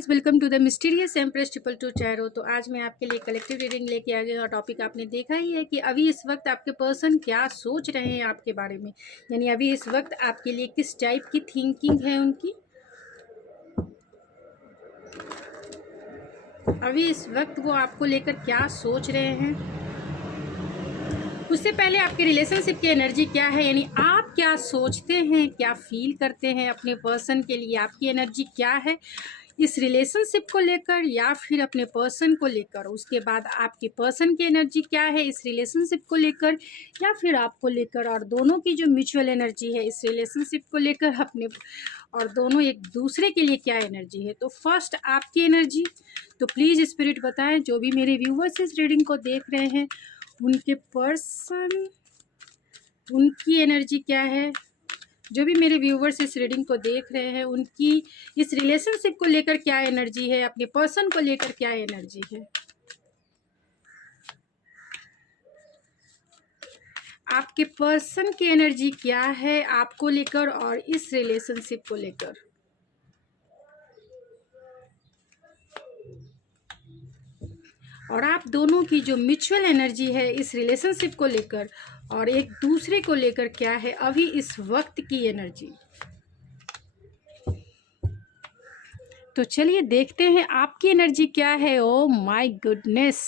Guys, welcome to the mysterious empress 222 tarot. तो आज मैं आपके लिए कलेक्टिव रीडिंग लेके आ गई और टॉपिक आपने देखा ही है कि अभी इस वक्त आपके पर्सन क्या सोच रहे हैं आपके बारे में, यानी अभी इस वक्त आपके लिए किस टाइप की थिंकिंग है उनकी। अभी इस वक्त वो आपको लेकर क्या सोच रहे हैं। उससे पहले आपके रिलेशनशिप की एनर्जी क्या है, यानी आप क्या सोचते हैं, क्या फील करते हैं अपने पर्सन के लिए, आपकी एनर्जी क्या है इस रिलेशनशिप को लेकर या फिर अपने पर्सन को लेकर। उसके बाद आपके पर्सन की एनर्जी क्या है इस रिलेशनशिप को लेकर या फिर आपको लेकर, और दोनों की जो म्यूचुअल एनर्जी है इस रिलेशनशिप को लेकर अपने, और दोनों एक दूसरे के लिए क्या एनर्जी है। तो फर्स्ट आपकी एनर्जी, तो प्लीज़ स्पिरिट बताएं जो भी मेरे व्यूवर्स इस रीडिंग को देख रहे हैं उनके पर्सन, उनकी एनर्जी क्या है। जो भी मेरे व्यूवर्स इस रीडिंग को देख रहे हैं उनकी इस रिलेशनशिप को लेकर क्या एनर्जी है, अपने पर्सन को लेकर क्या एनर्जी है। आपके पर्सन की एनर्जी क्या है आपको लेकर और इस रिलेशनशिप को लेकर। और आप दोनों की जो म्यूचुअल एनर्जी है इस रिलेशनशिप को लेकर और एक दूसरे को लेकर क्या है अभी इस वक्त की एनर्जी। तो चलिए देखते हैं आपकी एनर्जी क्या है। Oh my goodness,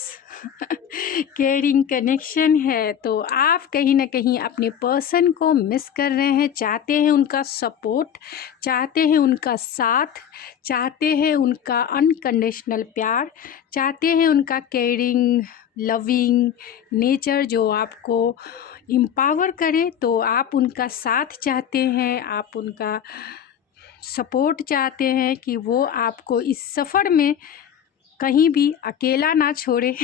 caring connection है। तो आप कहीं ना कहीं अपने पर्सन को मिस कर रहे हैं, चाहते हैं उनका सपोर्ट, चाहते हैं उनका साथ, चाहते हैं उनका अनकंडीशनल प्यार, चाहते हैं उनका केयरिंग लविंग नेचर जो आपको एम्पावर करे। तो आप उनका साथ चाहते हैं, आप उनका सपोर्ट चाहते हैं कि वो आपको इस सफ़र में कहीं भी अकेला ना छोड़े।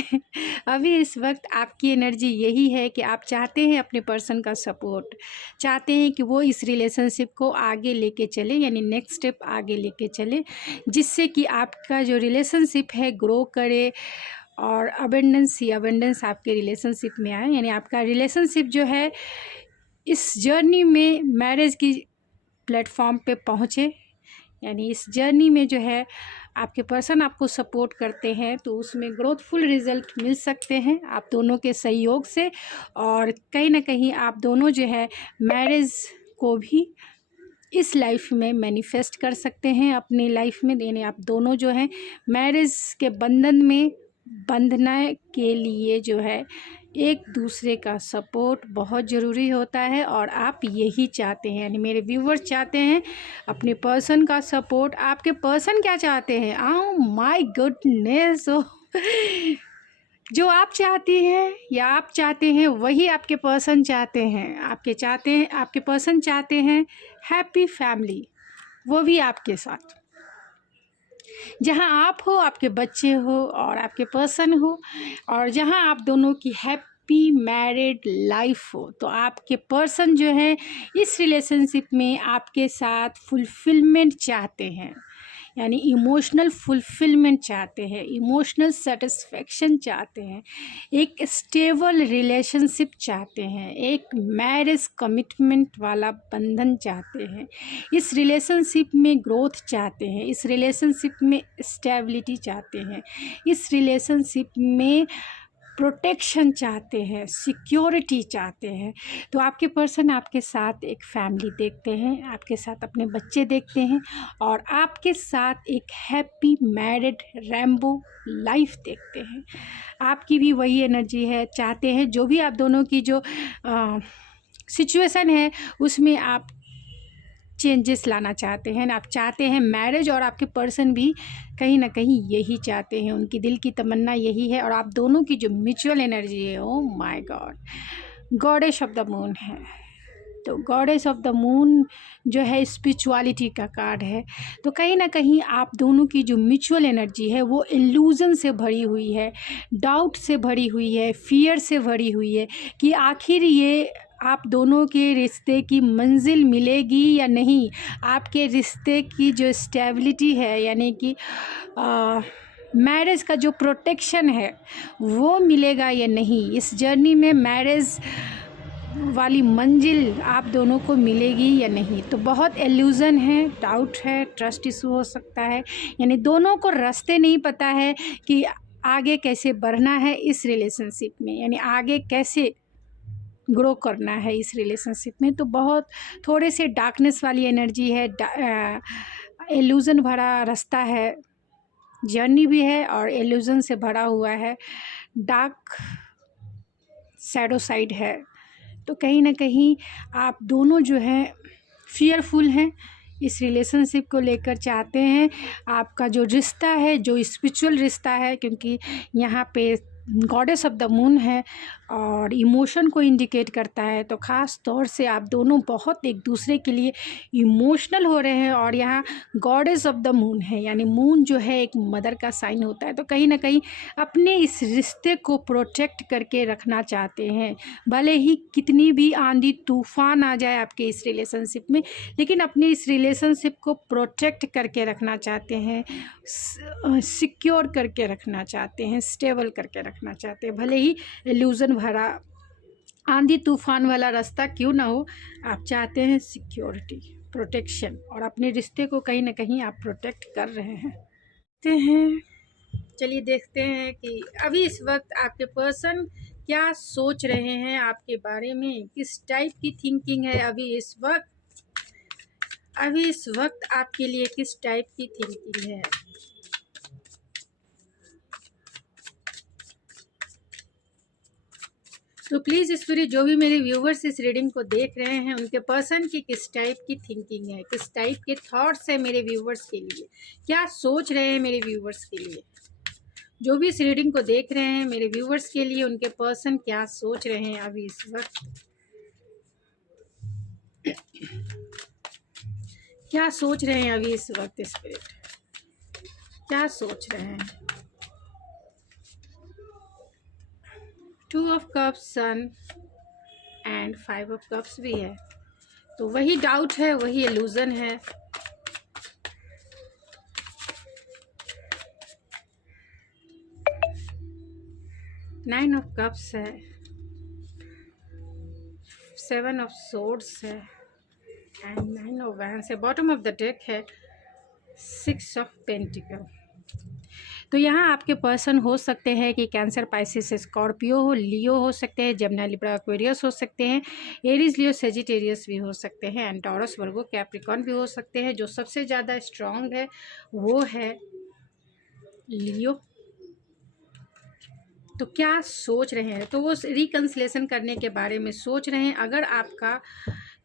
अभी इस वक्त आपकी एनर्जी यही है कि आप चाहते हैं अपने पर्सन का सपोर्ट, चाहते हैं कि वो इस रिलेशनशिप को आगे लेके चले, यानी नेक्स्ट स्टेप आगे लेके चले, जिससे कि आपका जो रिलेशनशिप है ग्रो करे और अबेंडेंस आपके रिलेशनशिप में आए। यानी आपका रिलेशनशिप जो है इस जर्नी में मैरिज की प्लेटफॉर्म पे पहुँचे, यानी इस जर्नी में जो है आपके पर्सन आपको सपोर्ट करते हैं तो उसमें ग्रोथफुल रिजल्ट मिल सकते हैं आप दोनों के सहयोग से। और कहीं ना कहीं आप दोनों जो है मैरिज को भी इस लाइफ में मैनिफेस्ट कर सकते हैं अपनी लाइफ में, यानी आप दोनों जो हैं मैरिज के बंधन में बंधने के लिए जो है एक दूसरे का सपोर्ट बहुत ज़रूरी होता है और आप यही चाहते हैं, यानी मेरे व्यूवर्स चाहते हैं अपने पर्सन का सपोर्ट। आपके पर्सन क्या चाहते हैं? ओह माय गुडनेस, जो आप चाहती हैं या आप चाहते हैं वही आपके पर्सन चाहते हैं। आपके पर्सन चाहते हैं हैप्पी फैमिली, वो भी आपके साथ, जहां आप हो, आपके बच्चे हो और आपके पर्सन हो, और जहां आप दोनों की हैप्पी मैरिड लाइफ हो। तो आपके पर्सन जो है इस रिलेशनशिप में आपके साथ फुलफिलमेंट चाहते हैं, यानी इमोशनल फुलफिलमेंट चाहते हैं, इमोशनल सेटिस्फेक्शन चाहते हैं, एक स्टेबल रिलेशनशिप चाहते हैं, एक मैरिज कमिटमेंट वाला बंधन चाहते हैं, इस रिलेशनशिप में ग्रोथ चाहते हैं, इस रिलेशनशिप में स्टेबिलिटी चाहते हैं, इस रिलेशनशिप में प्रोटेक्शन चाहते हैं, सिक्योरिटी चाहते हैं। तो आपके पर्सन आपके साथ एक फैमिली देखते हैं, आपके साथ अपने बच्चे देखते हैं और आपके साथ एक हैप्पी मैरिड रैम्बो लाइफ देखते हैं। आपकी भी वही एनर्जी है, चाहते हैं जो भी आप दोनों की जो सिचुएशन है उसमें आप चेंजेस लाना चाहते हैं, आप चाहते हैं मैरिज, और आपके पर्सन भी कहीं ना कहीं यही चाहते हैं, उनकी दिल की तमन्ना यही है। और आप दोनों की जो म्यूचुअल एनर्जी है, oh my God, goddess of the moon है। तो गॉडेस ऑफ द मून जो है स्पिरिचुअलिटी का कार्ड है। तो कहीं ना कहीं आप दोनों की जो म्यूचुअल एनर्जी है वो इल्यूज़न से भरी हुई है, डाउट से भरी हुई है, फियर से भरी हुई है कि आखिर ये आप दोनों के रिश्ते की मंजिल मिलेगी या नहीं, आपके रिश्ते की जो स्टेबिलिटी है, यानी कि मैरिज का जो प्रोटेक्शन है वो मिलेगा या नहीं। इस जर्नी में मैरिज वाली मंजिल आप दोनों को मिलेगी या नहीं। तो बहुत इल्यूज़न है, डाउट है, ट्रस्ट इशू हो सकता है, यानी दोनों को रास्ते नहीं पता है कि आगे कैसे बढ़ना है इस रिलेशनशिप में, यानी आगे कैसे ग्रो करना है इस रिलेशनशिप में। तो बहुत थोड़े से डार्कनेस वाली एनर्जी है, इल्यूज़न भरा रास्ता है, जर्नी भी है और इल्यूज़न से भरा हुआ है, डार्क शैडो साइड है। तो कहीं ना कहीं आप दोनों जो हैं फियरफुल हैं इस रिलेशनशिप को लेकर, चाहते हैं आपका जो रिश्ता है, जो स्पिरिचुअल रिश्ता है, क्योंकि यहाँ पे गॉडेस ऑफ द मून है और इमोशन को इंडिकेट करता है। तो ख़ास तौर से आप दोनों बहुत एक दूसरे के लिए इमोशनल हो रहे हैं और यहाँ गॉडेस ऑफ द मून है, यानी मून जो है एक मदर का साइन होता है। तो कहीं ना कहीं अपने इस रिश्ते को प्रोटेक्ट करके रखना चाहते हैं, भले ही कितनी भी आंधी तूफान आ जाए आपके इस रिलेशनशिप में, लेकिन अपने इस रिलेशनशिप को प्रोटेक्ट करके रखना चाहते हैं, सिक्योर करके रखना चाहते हैं, स्टेबल करके रखना चाहते हैं, भले ही इल्यूज़न भरा आंधी तूफान वाला रास्ता क्यों ना हो। आप चाहते हैं सिक्योरिटी, प्रोटेक्शन, और अपने रिश्ते को कहीं ना कहीं आप प्रोटेक्ट कर रहे हैं। चलिए देखते हैं कि अभी इस वक्त आपके पर्सन क्या सोच रहे हैं आपके बारे में, किस टाइप की थिंकिंग है अभी इस वक्त आपके लिए किस टाइप की थिंकिंग है। तो प्लीज़ स्पिरिट, जो भी मेरे व्यूवर्स इस रीडिंग को देख रहे हैं, उनके पर्सन की किस टाइप की थिंकिंग है, किस टाइप के थॉट्स है मेरे व्यूवर्स के लिए, क्या सोच रहे हैं मेरे व्यूवर्स के लिए। जो भी इस रीडिंग को देख रहे हैं मेरे व्यूवर्स के लिए, उनके पर्सन क्या सोच रहे हैं अभी इस वक्त, क्या सोच रहे हैं अभी इस वक्त स्पिरिट, क्या सोच रहे हैं। 2 of cups, sun and 5 of cups भी है। तो वही डाउट है, वही इल्यूजन है। नाइन ऑफ कप्स है, 7 ऑफ सोर्ड्स है एंड 9 ऑफ वैंड्स है। बॉटम ऑफ द डेक है 6 ऑफ पेंटिकल। तो यहाँ आपके पर्सन हो सकते हैं कि कैंसर, पाइसिस, स्कॉर्पियो हो, लियो हो सकते हैं, जेमिनी, लिब्रा, एक्वेरियस हो सकते हैं, एरीज, लियो, सेजिटेरियस भी हो सकते हैं, एंड टॉरस, वर्गो, कैप्रिकॉन भी हो सकते हैं। जो सबसे ज़्यादा स्ट्रॉन्ग है वो है लियो। तो क्या सोच रहे हैं, तो वो रिकन्सिलेशन करने के बारे में सोच रहे हैं। अगर आपका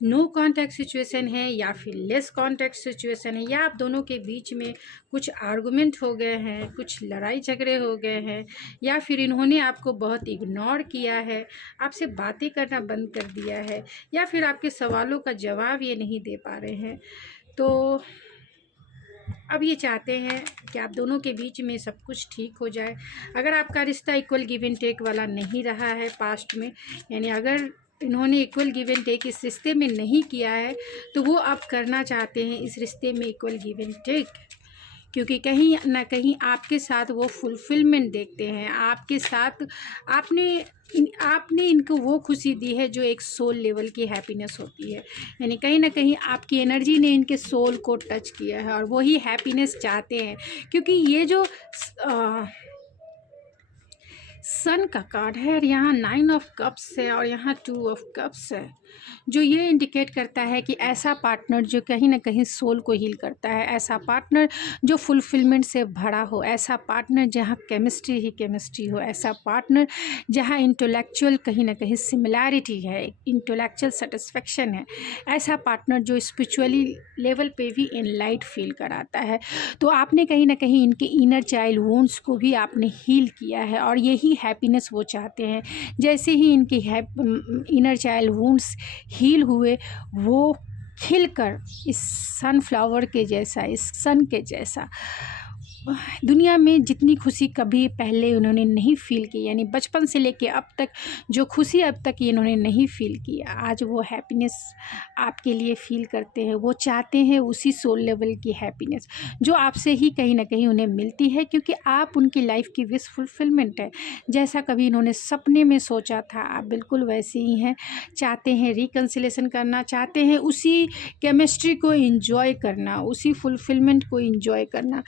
नो कांटेक्ट सिचुएशन है या फिर लेस कांटेक्ट सिचुएशन है, या आप दोनों के बीच में कुछ आर्गुमेंट हो गए हैं, कुछ लड़ाई झगड़े हो गए हैं, या फिर इन्होंने आपको बहुत इग्नोर किया है, आपसे बातें करना बंद कर दिया है, या फिर आपके सवालों का जवाब ये नहीं दे पा रहे हैं, तो अब ये चाहते हैं कि आप दोनों के बीच में सब कुछ ठीक हो जाए। अगर आपका रिश्ता इक्वल गिव एंड टेक वाला नहीं रहा है पास्ट में, यानी अगर इन्होंने इक्वल गिव एंड टेक इस रिश्ते में नहीं किया है, तो वो अब करना चाहते हैं इस रिश्ते में इक्वल गिव एंड टेक, क्योंकि कहीं ना कहीं आपके साथ वो फुलफिलमेंट देखते हैं। आपके साथ आपने इनको वो खुशी दी है जो एक सोल लेवल की हैप्पीनेस होती है, यानी कहीं ना कहीं आपकी एनर्जी ने इनके सोल को टच किया है और वही हैप्पीनेस चाहते हैं। क्योंकि ये जो सन का कार्ड है और यहाँ 9 ऑफ कप्स है और यहाँ 2 ऑफ कप्स है, जो ये इंडिकेट करता है कि ऐसा पार्टनर जो कहीं ना कहीं सोल को हील करता है, ऐसा पार्टनर जो फुलफिलमेंट से भरा हो, ऐसा पार्टनर जहाँ केमिस्ट्री ही केमिस्ट्री हो, ऐसा पार्टनर जहाँ इंटेलेक्चुअल कहीं ना कहीं सिमिलैरिटी है, इंटेलेक्चुअल सेटिस्फेक्शन है, ऐसा पार्टनर जो स्पिरिचुअली लेवल पे भी एनलाइट फील कराता है। तो आपने कहीं ना कहीं इनके इनर चाइल्ड वुंड्स को भी आपने हील किया है और यही हैप्पीनेस वो चाहते हैं। जैसे ही इनकी इनर चाइल्ड वुंड्स हील हुए, वो खिलकर इस सनफ्लावर के जैसा, इस सन के जैसा दुनिया में जितनी खुशी कभी पहले उन्होंने नहीं फ़ील की, यानी बचपन से लेके अब तक जो खुशी अब तक ये इन्होंने नहीं फ़ील की, आज वो हैप्पीनेस आपके लिए फ़ील करते हैं। वो चाहते हैं उसी सोल लेवल की हैप्पीनेस जो आपसे ही कहीं ना कहीं उन्हें मिलती है, क्योंकि आप उनकी लाइफ की विश फुलफिलमेंट है। जैसा कभी इन्होंने सपने में सोचा था, आप बिल्कुल वैसे ही हैं। चाहते हैं रिकन्सिलेशन करना, चाहते हैं उसी केमिस्ट्री को इंजॉय करना, उसी फुलफिलमेंट को इंजॉय करना।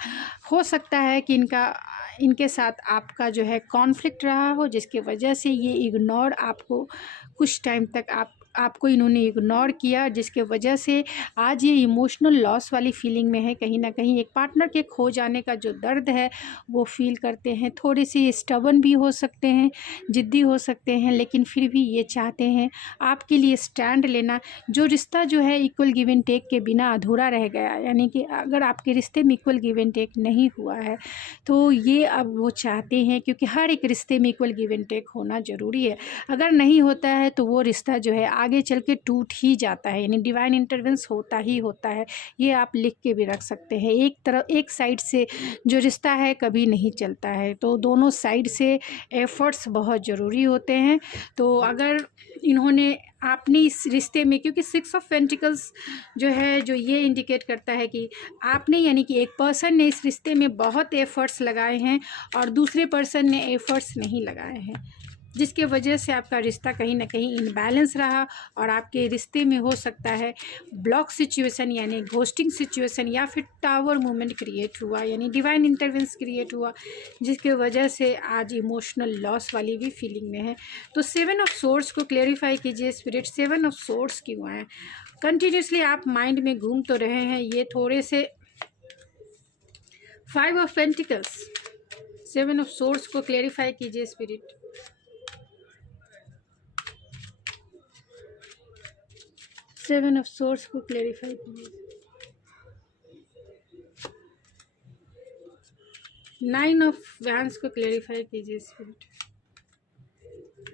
हो सकता है कि इनके साथ आपका जो है कॉन्फ्लिक्ट रहा हो, जिसकी वजह से ये इग्नोर आपको कुछ टाइम तक आपको इन्होंने इग्नोर किया, जिसके वजह से आज ये इमोशनल लॉस वाली फीलिंग में है। कहीं ना कहीं एक पार्टनर के खो जाने का जो दर्द है वो फील करते हैं। थोड़े से स्टबर्न भी हो सकते हैं, ज़िद्दी हो सकते हैं, लेकिन फिर भी ये चाहते हैं आपके लिए स्टैंड लेना। जो रिश्ता जो है इक्वल गिव एंड टेक के बिना अधूरा रह गया, यानी कि अगर आपके रिश्ते में इक्वल गिव एंड टेक नहीं हुआ है तो ये अब वो चाहते हैं, क्योंकि हर एक रिश्ते में इक्वल गिव एंड टेक होना ज़रूरी है। अगर नहीं होता है तो वो रिश्ता जो है आगे चल के टूट ही जाता है, यानी डिवाइन इंटरवेंस होता ही होता है। ये आप लिख के भी रख सकते हैं। एक साइड से जो रिश्ता है कभी नहीं चलता है, तो दोनों साइड से एफ़र्ट्स बहुत ज़रूरी होते हैं। तो अगर इन्होंने आपने इस रिश्ते में, क्योंकि 6 ऑफ पेंटिकल्स जो है जो ये इंडिकेट करता है कि आपने, यानी कि एक पर्सन ने इस रिश्ते में बहुत एफ़र्ट्स लगाए हैं और दूसरे पर्सन ने एफ़र्ट्स नहीं लगाए हैं, जिसके वजह से आपका रिश्ता कहीं ना कहीं इनबैलेंस रहा और आपके रिश्ते में हो सकता है ब्लॉक सिचुएशन, यानी घोस्टिंग सिचुएशन, या फिर टावर मूवमेंट क्रिएट हुआ, यानी डिवाइन इंटरवेंस क्रिएट हुआ, जिसके वजह से आज इमोशनल लॉस वाली भी फीलिंग में है। तो 7 ऑफ सोर्स को क्लेरिफाई कीजिए स्पिरिट। 7 ऑफ सोर्स क्यों आए? कंटिन्यूसली आप माइंड में घूम तो रहे हैं ये थोड़े से। 5 ऑफ पेंटिकल्स, 7 ऑफ सोर्स को क्लेरिफाई कीजिए स्पिरिट। 7 ऑफ सोर्स को क्लेरिफाई कीजिए। 9 ऑफ वैंस को क्लेरिफाई कीजिए spirit.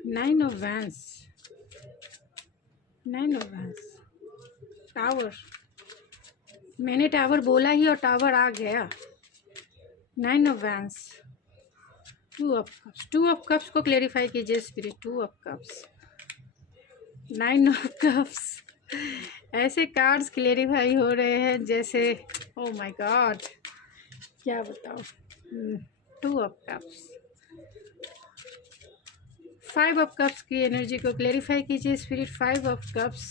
9 of vents, 9 of vents, tower. मैंने टावर बोला ही और टावर आ गया। 9 of vents, 2 of cups. 2 of cups को क्लेरिफाई कीजिए spirit. 2 of cups, 9 of cups. ऐसे कार्ड्स क्लेरिफाई हो रहे हैं जैसे, ओ माय गॉड, क्या बताओ। 2 ऑफ कप्स, 5 ऑफ कप्स की एनर्जी को क्लेरिफाई कीजिए spirit. 5 of cups,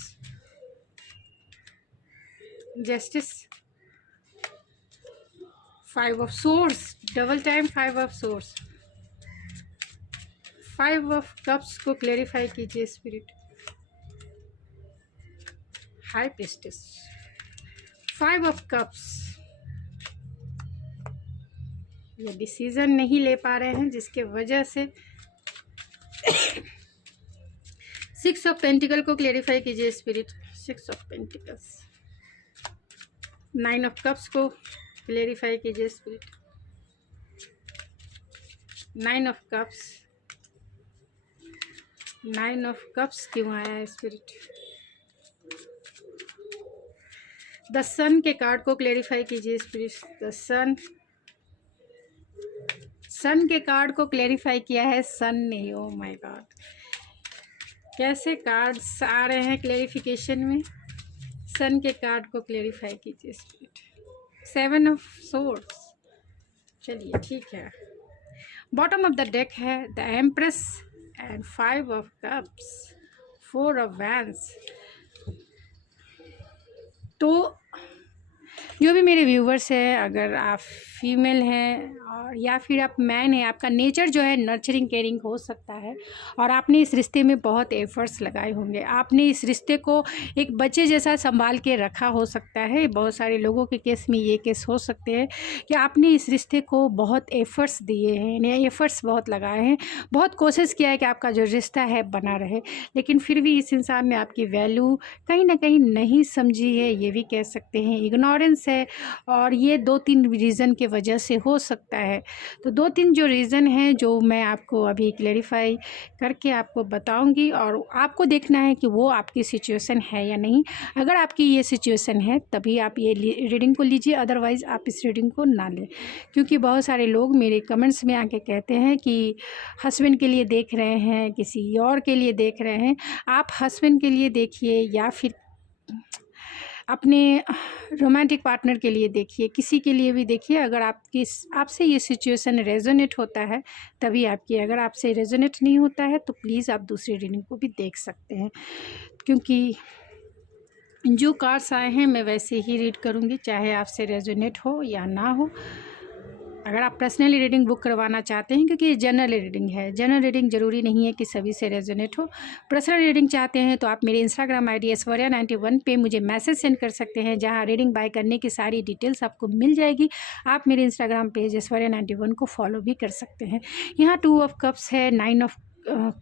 justice, 5 of source, double time 5 of source. 5 of cups को क्लेरिफाई कीजिए spirit. High priestess, 5 of cups. ये डिसीजन नहीं ले पा रहे हैं, जिसके वजह से 6 ऑफ पेंटिकल को क्लेरिफाई कीजिए spirit. 6 of pentacles, 9 of cups को क्लेरिफाई कीजिए spirit. 9 of cups, 9 of cups क्यों आया है स्पिरिट? द सन के कार्ड को क्लेरिफाई कीजिए स्पिरिट। द सन, सन के कार्ड को क्लेरिफाई किया है सन ने। ओ माय गॉड, कैसे कार्ड्स आ रहे हैं क्लेरिफिकेशन में। सन के कार्ड को क्लेरिफाई कीजिए स्पिरिट। 7 ऑफ सोर्ड्स, चलिए ठीक है। बॉटम ऑफ द डेक है the empress and 5 of cups, 4 of vents. तो जो भी मेरे व्यूवर्स हैं, अगर आप फीमेल हैं और या फिर आप मैन हैं, आपका नेचर जो है नर्चरिंग केयरिंग हो सकता है और आपने इस रिश्ते में बहुत एफर्ट्स लगाए होंगे। आपने इस रिश्ते को एक बच्चे जैसा संभाल के रखा हो सकता है। बहुत सारे लोगों के केस में ये केस हो सकते हैं कि आपने इस रिश्ते को बहुत एफर्ट्स दिए हैं, एफर्ट्स बहुत लगाए हैं, बहुत कोशिश किया है कि आपका जो रिश्ता है बना रहे, लेकिन फिर भी इस इंसान ने आपकी वैल्यू कहीं ना कहीं नहीं समझी है, ये भी कह सकते हैं। इग्नोरेंस है और ये 2-3 रीज़न के वजह से हो सकता है। तो 2-3 जो रीज़न हैं जो मैं आपको अभी क्लेरिफाई करके आपको बताऊंगी, और आपको देखना है कि वो आपकी सिचुएशन है या नहीं। अगर आपकी ये सिचुएशन है तभी आप ये रीडिंग को लीजिए, अदरवाइज़ आप इस रीडिंग को ना लें। क्योंकि बहुत सारे लोग मेरे कमेंट्स में आके कहते हैं कि हस्बैंड के लिए देख रहे हैं, किसी और के लिए देख रहे हैं। आप हस्बैंड के लिए देखिए या फिर अपने रोमांटिक पार्टनर के लिए देखिए, किसी के लिए भी देखिए। अगर आपसे ये सिचुएशन रेजोनेट होता है तभी आपकी, अगर आपसे रेजोनेट नहीं होता है तो प्लीज़ आप दूसरी रीडिंग को भी देख सकते हैं। क्योंकि जो कार्ड्स आए हैं मैं वैसे ही रीड करूँगी, चाहे आपसे रेजोनेट हो या ना हो। अगर आप पर्सनली रीडिंग बुक करवाना चाहते हैं, क्योंकि ये जनरल रीडिंग है, जनरल रीडिंग ज़रूरी नहीं है कि सभी से रेजोनेट हो। पर्सनल रीडिंग चाहते हैं तो आप मेरे इंस्टाग्राम आईडी ऐश्वर्या91 पे मुझे मैसेज सेंड कर सकते हैं, जहां रीडिंग बाय करने की सारी डिटेल्स आपको मिल जाएगी। आप मेरे इंस्टाग्राम पेज ऐश्वर्या91 को फॉलो भी कर सकते हैं। यहाँ 2 ऑफ कप्स है, 9 ऑफ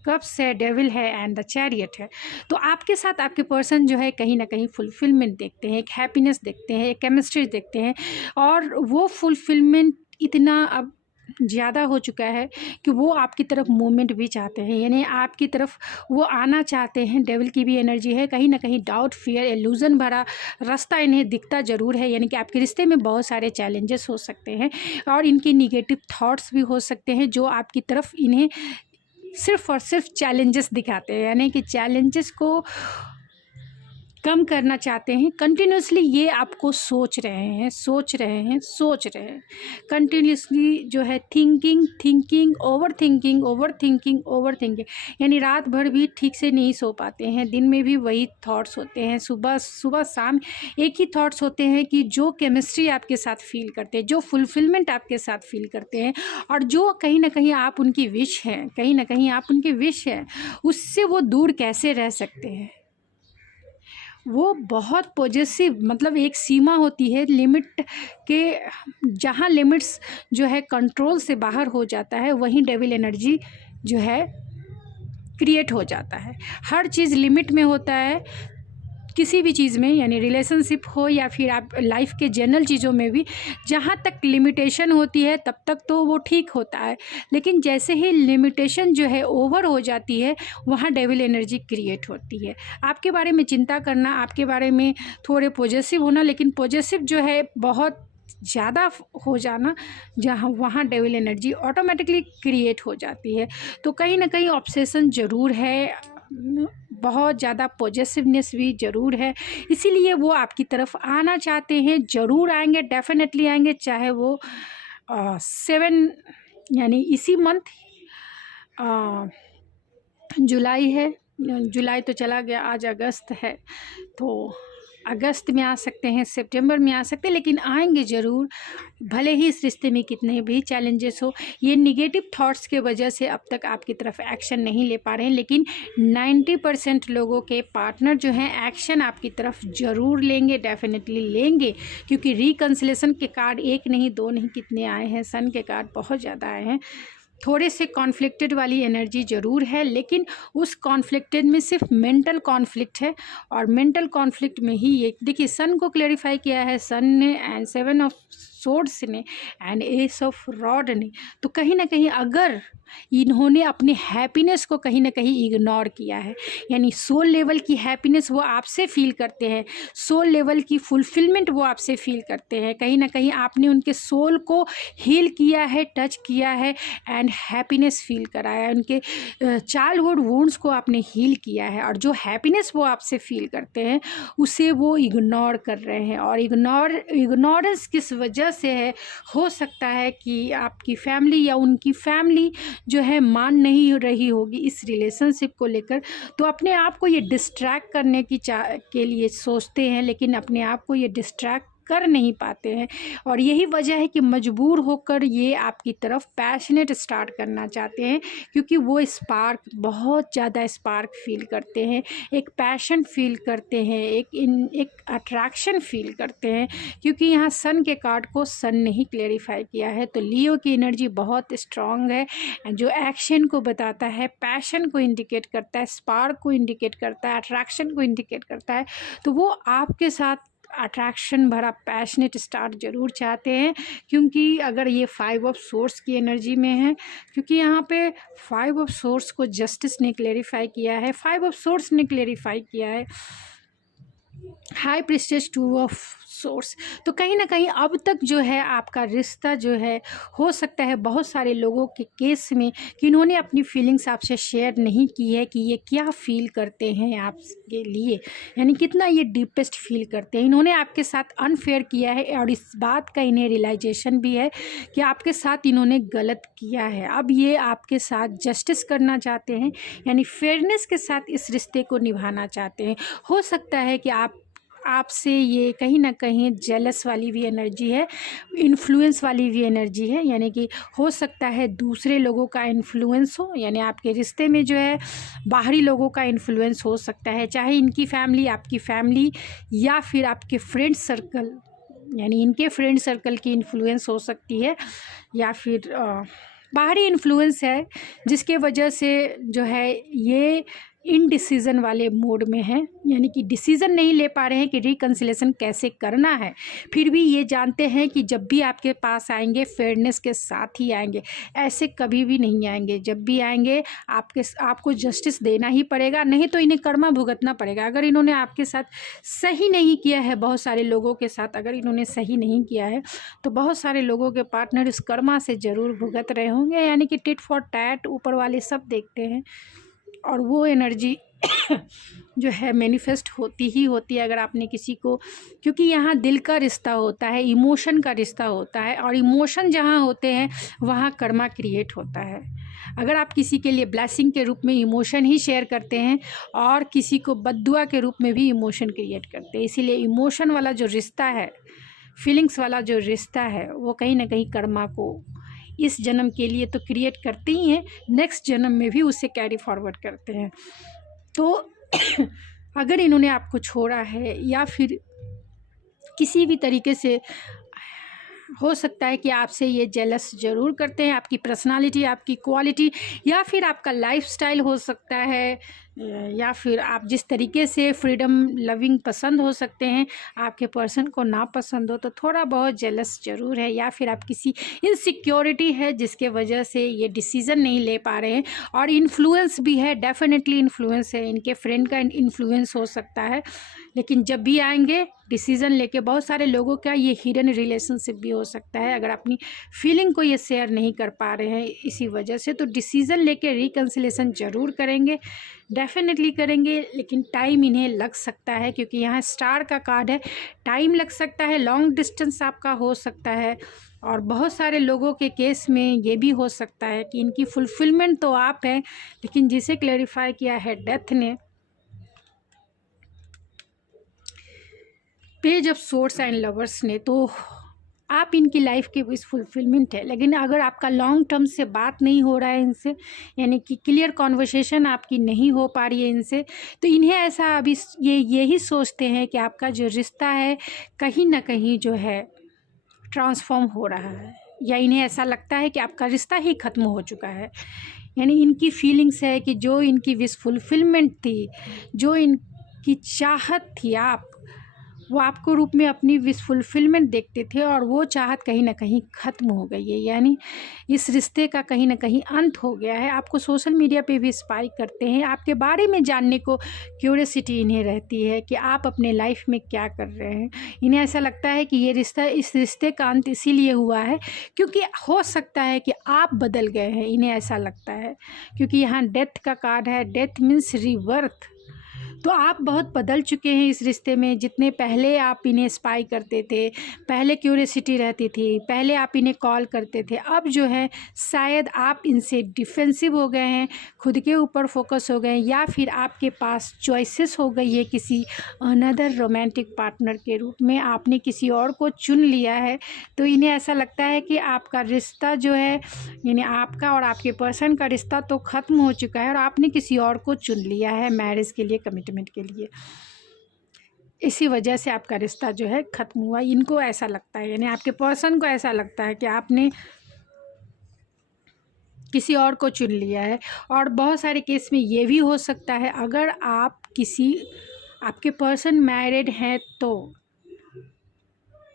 कप्स है, डेविल है एंड द चैरियट है। तो आपके साथ आपके पर्सन जो है कहीं ना कहीं फुलफिलमेंट देखते हैं, एक हैप्पीनेस देखते हैं, एक केमिस्ट्री देखते हैं, और वो फुलफिलमेंट इतना अब ज़्यादा हो चुका है कि वो आपकी तरफ मूवमेंट भी चाहते हैं, यानी आपकी तरफ वो आना चाहते हैं। डेविल की भी एनर्जी है, कहीं ना कहीं डाउट, फियर, इल्यूजन भरा रास्ता इन्हें दिखता ज़रूर है। यानी कि आपके रिश्ते में बहुत सारे चैलेंजेस हो सकते हैं और इनके निगेटिव थॉट्स भी हो सकते हैं जो आपकी तरफ इन्हें सिर्फ और सिर्फ चैलेंजेस दिखाते हैं, यानी कि चैलेंजेस को कम करना चाहते हैं। कंटिन्यूसली ये आपको सोच रहे हैं कंटिन्यूसली जो है थिंकिंग, ओवर थिंकिंग, यानी रात भर भी ठीक से नहीं सो पाते हैं, दिन में भी वही थॉट्स होते हैं, सुबह शाम एक ही थॉट्स होते हैं कि जो केमिस्ट्री आपके साथ फील करते हैं, जो फुलफिलमेंट आपके साथ फील करते हैं, और जो कहीं ना कहीं आप उनकी विश है, उससे वो दूर कैसे रह सकते हैं। वो बहुत पॉजेसिव, मतलब एक सीमा होती है लिमिट के, जहाँ लिमिट्स जो है कंट्रोल से बाहर हो जाता है वहीं डेविल एनर्जी जो है क्रिएट हो जाता है। हर चीज़ लिमिट में होता है किसी भी चीज़ में, यानी रिलेशनशिप हो या फिर आप लाइफ के जनरल चीज़ों में भी, जहाँ तक लिमिटेशन होती है तब तक तो वो ठीक होता है, लेकिन जैसे ही लिमिटेशन जो है ओवर हो जाती है वहाँ डेविल एनर्जी क्रिएट होती है। आपके बारे में चिंता करना, आपके बारे में थोड़े पॉजेसिव होना, लेकिन पॉजेसिव जो है बहुत ज़्यादा हो जाना, जहाँ वहाँ डेविल एनर्जी ऑटोमेटिकली क्रिएट हो जाती है। तो कहीं ना कहीं ऑब्सेशन ज़रूर है, बहुत ज़्यादा पॉजेसिवनेस भी ज़रूर है, इसीलिए वो आपकी तरफ आना चाहते हैं। ज़रूर आएंगे, डेफिनेटली आएंगे, चाहे वो 7 यानी इसी मंथ जुलाई है, जुलाई तो चला गया, आज अगस्त है, तो अगस्त में आ सकते हैं, सितंबर में आ सकते हैं, लेकिन आएंगे ज़रूर, भले ही इस रिश्ते में कितने भी चैलेंजेस हो। ये निगेटिव थॉट्स के वजह से अब तक आपकी तरफ एक्शन नहीं ले पा रहे हैं, लेकिन 90% लोगों के पार्टनर जो हैं एक्शन आपकी तरफ ज़रूर लेंगे, डेफिनेटली लेंगे, क्योंकि रिकन्सिलेशन के कार्ड 1 नहीं 2 नहीं कितने आए हैं, सन के कार्ड बहुत ज़्यादा आए हैं। थोड़े से कॉन्फ्लिक्टेड वाली एनर्जी ज़रूर है, लेकिन उस कॉन्फ्लिक्टेड में सिर्फ मेंटल कॉन्फ्लिक्ट है, और मेंटल कॉन्फ्लिक्ट में ही ये देखिए सन को क्लेरिफाई किया है, सन ने एंड 7 ऑफ सोर्ड्स ने एंड एस ऑफ रॉड ने। तो कहीं ना कहीं अगर इन्होंने अपने हैप्पीनेस को कहीं ना कहीं इग्नोर किया है, यानी सोल लेवल की हैप्पीनेस वो आपसे फील करते हैं, सोल लेवल की फुलफिलमेंट वो आपसे फील करते हैं, कहीं ना कहीं आपने उनके सोल को हील किया है, टच किया है एंड हैप्पीनेस फील कराया है, उनके चाइल्डहुड वुंड्स को आपने हील किया है, और जो हैप्पीनेस वो आपसे फील करते हैं उसे वो इग्नोर कर रहे हैं। और इग्नोरेंस किस वजह से है, हो सकता है कि आपकी फैमिली या उनकी फैमिली जो है मान नहीं रही होगी इस रिलेशनशिप को लेकर, तो अपने आप को ये डिस्ट्रैक्ट करने के लिए सोचते हैं, लेकिन अपने आप को ये डिस्ट्रैक्ट कर नहीं पाते हैं, और यही वजह है कि मजबूर होकर ये आपकी तरफ पैशनेट स्टार्ट करना चाहते हैं, क्योंकि वो स्पार्क, बहुत ज़्यादा स्पार्क फील करते हैं, एक पैशन फील करते हैं, एक अट्रैक्शन फील करते हैं, क्योंकि यहाँ सन के कार्ड को सन ने ही क्लेरिफाई किया है। तो लियो की एनर्जी बहुत स्ट्रांग है, जो एक्शन को बताता है, पैशन को इंडिकेट करता है, स्पार्क को इंडिकेट करता है, अट्रैक्शन को इंडिकेट करता है। तो वो आपके साथ अट्रैक्शन भरा पैशनेट स्टार्ट ज़रूर चाहते हैं, क्योंकि अगर ये 5 ऑफ सोर्स की एनर्जी में है, क्योंकि यहाँ पे 5 ऑफ सोर्स को जस्टिस ने क्लेरिफाई किया है, 5 ऑफ सोर्स ने क्लेरिफाई किया है, हाई प्रीस्टेज 2 ऑफ सोर्स। तो कहीं ना कहीं अब तक जो है आपका रिश्ता जो है, हो सकता है बहुत सारे लोगों के केस में कि इन्होंने अपनी फीलिंग्स आपसे शेयर नहीं की है कि ये क्या फील करते हैं आपके लिए, यानी कितना ये डीपेस्ट फील करते हैं। इन्होंने आपके साथ अनफेयर किया है और इस बात का इन्हें रियलाइजेशन भी है कि आपके साथ इन्होंने गलत किया है। अब ये आपके साथ जस्टिस करना चाहते हैं, यानी फेयरनेस के साथ इस रिश्ते को निभाना चाहते हैं। हो सकता है कि आपसे ये कहीं ना कहीं जेलस वाली भी एनर्जी है, इन्फ्लुएंस वाली भी एनर्जी है, यानी कि हो सकता है दूसरे लोगों का इन्फ्लुएंस हो, यानी आपके रिश्ते में जो है बाहरी लोगों का इन्फ्लुएंस हो सकता है, चाहे इनकी फैमिली, आपकी फैमिली, या फिर आपके फ्रेंड सर्कल, यानी इनके फ्रेंड सर्कल की इन्फ्लुएंस हो सकती है, या फिर बाहरी इन्फ्लुएंस है जिसके वजह से जो है ये इनडिसीज़न वाले मोड में हैं, यानी कि डिसीज़न नहीं ले पा रहे हैं कि रिकन्सिलेशन कैसे करना है। फिर भी ये जानते हैं कि जब भी आपके पास आएंगे फेयरनेस के साथ ही आएंगे, ऐसे कभी भी नहीं आएंगे। जब भी आएंगे आपको जस्टिस देना ही पड़ेगा, नहीं तो इन्हें कर्मा भुगतना पड़ेगा। अगर इन्होंने आपके साथ सही नहीं किया है, बहुत सारे लोगों के साथ अगर इन्होंने सही नहीं किया है, तो बहुत सारे लोगों के पार्टनर इस कर्मा से ज़रूर भुगत रहे होंगे, यानी कि टिट फॉर टैट ऊपर वाले सब देखते हैं। और वो एनर्जी जो है मैनिफेस्ट होती ही होती है अगर आपने किसी को, क्योंकि यहाँ दिल का रिश्ता होता है, इमोशन का रिश्ता होता है, और इमोशन जहाँ होते हैं वहाँ कर्मा क्रिएट होता है। अगर आप किसी के लिए ब्लेसिंग के रूप में इमोशन ही शेयर करते हैं और किसी को बद्दुआ के रूप में भी इमोशन क्रिएट करते हैं, इसीलिए इमोशन वाला जो रिश्ता है, फीलिंग्स वाला जो रिश्ता है, वो कहीं ना कहीं कर्मा को इस जन्म के लिए तो क्रिएट करते ही हैं, नेक्स्ट जन्म में भी उसे कैरी फॉरवर्ड करते हैं। तो अगर इन्होंने आपको छोड़ा है या फिर किसी भी तरीके से, हो सकता है कि आपसे ये जेलस ज़रूर करते हैं, आपकी पर्सनालिटी, आपकी क्वालिटी, या फिर आपका लाइफस्टाइल हो सकता है, या फिर आप जिस तरीके से फ्रीडम लविंग पसंद हो सकते हैं, आपके पर्सन को ना पसंद हो, तो थोड़ा बहुत जेलस ज़रूर है। या फिर आप किसी इनसिक्योरिटी है जिसके वजह से ये डिसीज़न नहीं ले पा रहे हैं, और इन्फ्लुएंस भी है, डेफिनेटली इन्फ्लुएंस है, इनके फ्रेंड का इन्फ्लुएंस हो सकता है। लेकिन जब भी आएंगे डिसीज़न लेके, बहुत सारे लोगों का ये हिडन रिलेशनशिप भी हो सकता है, अगर अपनी फीलिंग को ये शेयर नहीं कर पा रहे हैं इसी वजह से, तो डिसीज़न लेके रिकन्सिलेशन ज़रूर करेंगे, डेफिनेटली करेंगे। लेकिन टाइम इन्हें लग सकता है, क्योंकि यहाँ स्टार का कार्ड है, टाइम लग सकता है, लॉन्ग डिस्टेंस आपका हो सकता है। और बहुत सारे लोगों के केस में ये भी हो सकता है कि इनकी फुलफिलमेंट तो आप हैं, लेकिन जिसे क्लैरिफाई किया है डेथ ने, page of swords and lovers ने, तो आप इनकी लाइफ की इस फुलफिलमेंट है। लेकिन अगर आपका लॉन्ग टर्म से बात नहीं हो रहा है इनसे, यानी कि क्लियर कॉन्वर्सेशन आपकी नहीं हो पा रही है इनसे, तो इन्हें ऐसा अभी ये यही सोचते हैं कि आपका जो रिश्ता है कहीं ना कहीं जो है ट्रांसफॉर्म हो रहा है, या इन्हें ऐसा लगता है कि आपका रिश्ता ही ख़त्म हो चुका है। यानी इनकी फीलिंग्स है कि जो इनकी विश फुलफिलमेंट थी, जो इनकी चाहत थी, वो आपको रूप में अपनी विश फुलफिलमेंट देखते थे, और वो चाहत कहीं ना कहीं ख़त्म हो गई है, यानी इस रिश्ते का कहीं ना कहीं अंत हो गया है। आपको सोशल मीडिया पे भी स्पाई करते हैं, आपके बारे में जानने को क्यूरियोसिटी इन्हें रहती है कि आप अपने लाइफ में क्या कर रहे हैं। इन्हें ऐसा लगता है कि ये रिश्ता, इस रिश्ते का अंत इसीलिए हुआ है क्योंकि हो सकता है कि आप बदल गए हैं, इन्हें ऐसा लगता है, क्योंकि यहाँ डेथ का कार्ड है। डेथ मीन्स रिवर्थ, तो आप बहुत बदल चुके हैं इस रिश्ते में। जितने पहले आप इन्हें स्पाई करते थे, पहले क्यूरियोसिटी रहती थी, पहले आप इन्हें कॉल करते थे, अब जो है शायद आप इनसे डिफेंसिव हो गए हैं, खुद के ऊपर फोकस हो गए हैं, या फिर आपके पास चॉइसेस हो गई है किसी अनदर रोमांटिक पार्टनर के रूप में, आपने किसी और को चुन लिया है। तो इन्हें ऐसा लगता है कि आपका रिश्ता जो है, यानी आपका और आपके पर्सन का रिश्ता तो ख़त्म हो चुका है, और आपने किसी और को चुन लिया है मैरिज के लिए, कमिटमेंट के लिए। इसी वजह से आपका रिश्ता जो है ख़त्म हुआ, इनको ऐसा लगता है, यानी आपके पर्सन को ऐसा लगता है कि आपने किसी और को चुन लिया है। और बहुत सारे केस में ये भी हो सकता है, अगर आप आपके पर्सन मैरिड हैं तो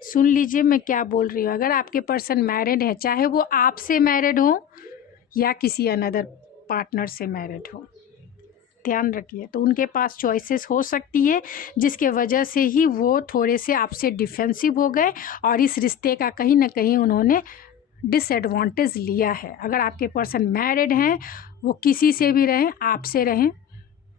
सुन लीजिए मैं क्या बोल रही हूँ। अगर आपके पर्सन मैरिड है, चाहे वो आपसे मैरिड हो या किसी अनदर पार्टनर से मैरिड हो, ध्यान रखिए, तो उनके पास चॉइसेस हो सकती है जिसके वजह से ही वो थोड़े से आपसे डिफेंसिव हो गए और इस रिश्ते का कहीं ना कहीं उन्होंने डिसएडवांटेज लिया है। अगर आपके पर्सन मैरिड हैं, वो किसी से भी रहें, आपसे रहें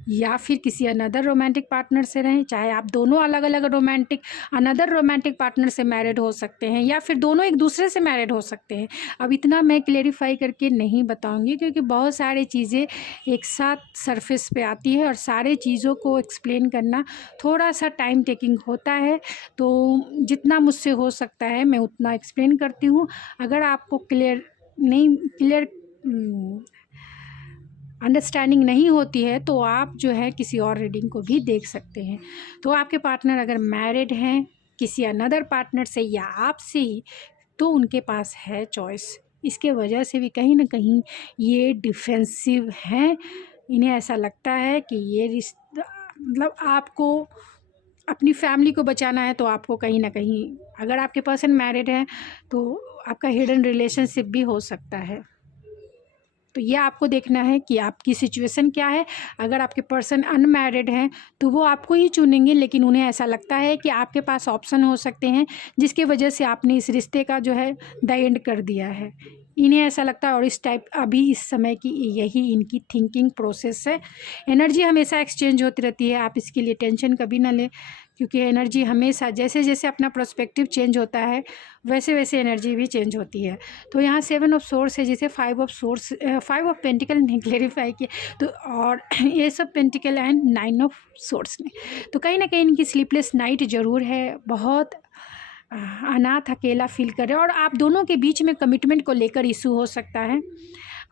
या फिर किसी अनदर रोमांटिक पार्टनर से रहें, चाहे आप दोनों अलग अलग अनदर रोमांटिक पार्टनर से मैरिड हो सकते हैं या फिर दोनों एक दूसरे से मैरिड हो सकते हैं। अब इतना मैं क्लेरिफाई करके नहीं बताऊंगी क्योंकि बहुत सारी चीज़ें एक साथ सरफेस पे आती है और सारे चीज़ों को एक्सप्लेन करना थोड़ा सा टाइम टेकिंग होता है। तो जितना मुझसे हो सकता है मैं उतना एक्सप्लेन करती हूँ। अगर आपको क्लियर अंडरस्टैंडिंग नहीं होती है तो आप जो है किसी और रीडिंग को भी देख सकते हैं। तो आपके पार्टनर अगर मैरिड हैं किसी अनदर पार्टनर से या आपसे ही, तो उनके पास है चॉइस। इसके वजह से भी कहीं ना कहीं ये डिफेंसिव हैं। इन्हें ऐसा लगता है कि ये रिश्ता मतलब आपको अपनी फैमिली को बचाना है, तो आपको कहीं ना कहीं, अगर आपके पर्सन मैरिड है तो आपका हिडन रिलेशनशिप भी हो सकता है। तो ये आपको देखना है कि आपकी सिचुएशन क्या है। अगर आपके पर्सन अनमैरिड हैं तो वो आपको ही चुनेंगे, लेकिन उन्हें ऐसा लगता है कि आपके पास ऑप्शन हो सकते हैं जिसके वजह से आपने इस रिश्ते का जो है द एंड कर दिया है। इन्हें ऐसा लगता है और इस टाइप अभी इस समय की यही इनकी थिंकिंग प्रोसेस है। एनर्जी हमेशा एक्सचेंज होती रहती है, आप इसके लिए टेंशन कभी ना लें क्योंकि एनर्जी हमेशा जैसे जैसे अपना पर्सपेक्टिव चेंज होता है वैसे वैसे एनर्जी भी चेंज होती है। तो यहाँ 7 ऑफ सोर्स है, जिसे 5 ऑफ पेंटिकल ने क्लेरिफाई किया, तो और S of pentacle and 9 of source ने, तो कहीं ना कहीं इनकी स्लीपलेस नाइट ज़रूर है, बहुत अनाथ अकेला फील कर रहे हैं और आप दोनों के बीच में कमिटमेंट को लेकर इशू हो सकता है।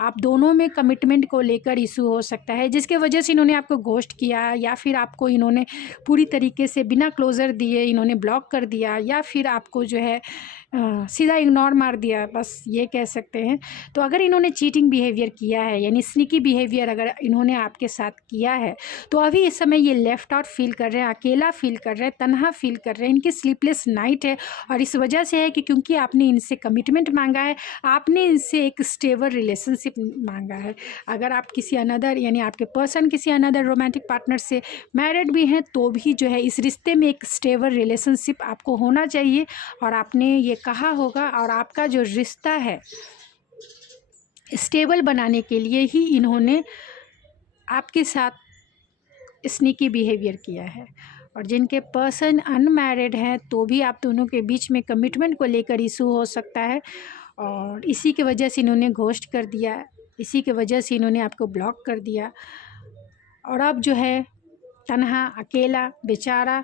आप दोनों में कमिटमेंट को लेकर इशू हो सकता है जिसके वजह से इन्होंने आपको घोस्ट किया या फिर आपको इन्होंने पूरी तरीके से बिना क्लोज़र दिए इन्होंने ब्लॉक कर दिया या फिर आपको जो है सीधा इग्नोर मार दिया, बस ये कह सकते हैं। तो अगर इन्होंने चीटिंग बिहेवियर किया है यानी स्नीकी बिहेवियर अगर इन्होंने आपके साथ किया है तो अभी इस समय ये लेफ्ट आउट फील कर रहे हैं, अकेला फील कर रहे हैं, तन्हा फील कर रहे हैं। इनकी स्लीपलेस नाइट है और इस वजह से है कि क्योंकि आपने इनसे कमिटमेंट मांगा है, आपने इनसे एक स्टेबल रिलेशनशिप मांगा है। अगर आप किसी अनदर यानी आपके पर्सन किसी अनदर रोमांटिक पार्टनर से मैरिड भी हैं तो भी जो है इस रिश्ते में एक स्टेबल रिलेशनशिप आपको होना चाहिए और आपने ये कहा होगा और आपका जो रिश्ता है स्टेबल बनाने के लिए ही इन्होंने आपके साथ स्नीकी बिहेवियर किया है। और जिनके पर्सन अनमैरिड हैं तो भी आप दोनों के बीच में कमिटमेंट को लेकर इशू हो सकता है और इसी के वजह से इन्होंने घोस्ट कर दिया, इसी के वजह से इन्होंने आपको ब्लॉक कर दिया और अब जो है तन्हा अकेला बेचारा